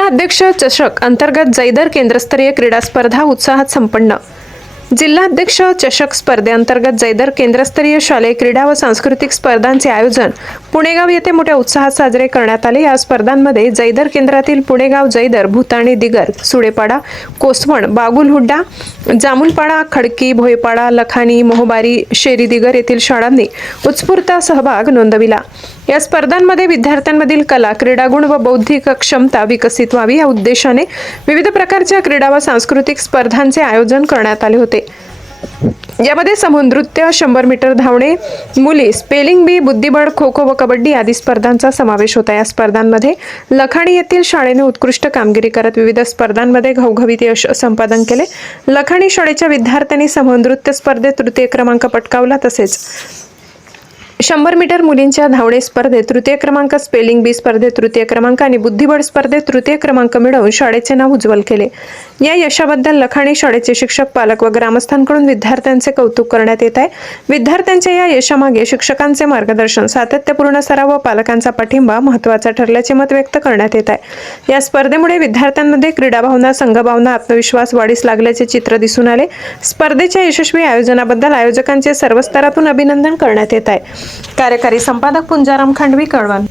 जिल्हा अध्यक्ष चषक अंतर्गत जैदर केंद्रस्तरीय क्रीडा स्पर्धा उत्साहात संपन्न। जिल्हा अध्यक्ष चषक स्पर्धेअंतर्गत जैदर केंद्रस्तरीय शालेय क्रीडा व सांस्कृतिक स्पर्धांचे आयोजन पुणेगाव येथे मोठ्या उत्साहात साजरे करण्यात आले। या स्पर्धांमध्ये जैदर केंद्रातील पुणेगाव, जैदर, भूताणी, दिगर, सुडेपाडा, कोसवण, बागुलहुड्डा, जामुलपाडा, खडकी, भोयपाडा, लखानी, मोहबारी, शेरी दिगर येथील शाळांनी उत्स्फूर्त सहभाग नोंदविला। या स्पर्धांमध्ये विद्यार्थ्यांमधील कला, क्रीडागुण व बौद्धिक क्षमता विकसित व्हावी या उद्देशाने विविध प्रकारच्या क्रीडा व सांस्कृतिक स्पर्धांचे आयोजन करण्यात आले होते। यामध्ये समूह नृत्य, 100 मीटर धावणे, मुली, स्पेलिंग बी, बुद्धिबळ, खो खो व कबड्डी आदी स्पर्धांचा समावेश होता। या स्पर्धांमध्ये लखानी येथील शाळेने उत्कृष्ट कामगिरी करत विविध स्पर्धांमध्ये घवघवीत यश संपादन केले। लखानी शाळेच्या विद्यार्थ्यांनी समूह नृत्य स्पर्धेत तृतीय क्रमांक पटकावला, तसेच 100 मीटर मुलींच्या धावणे स्पर्धेत तृतीय क्रमांक, स्पेलिंग बी स्पर्धेत तृतीय क्रमांक आणि बुद्धिबळ स्पर्धेत तृतीय क्रमांक मिळवून शाळेचे नाव उज्ज्वल केले। या यशाबद्दल लखानी शाळेचे शिक्षक, पालक व ग्रामस्थांकडून विद्यार्थ्यांचे कौतुक करण्यात येत आहे। विद्यार्थ्यांच्या या यशामागे शिक्षकांचे मार्गदर्शन, सातत्यपूर्ण सराव व पालकांचा पाठिंबा महत्त्वाचा ठरल्याचे मत व्यक्त करण्यात येत आहे। या स्पर्धेमुळे विद्यार्थ्यांमध्ये क्रीडाभावना, संघभावना, आत्मविश्वास वाढीस लागल्याचे चित्र दिसून आले। स्पर्धेच्या यशस्वी आयोजनाबद्दल आयोजकांचे सर्व स्तरातून अभिनंदन करण्यात येत आहे। कार्यकारी संपादक पुंजाराम खांडवी, कळवण।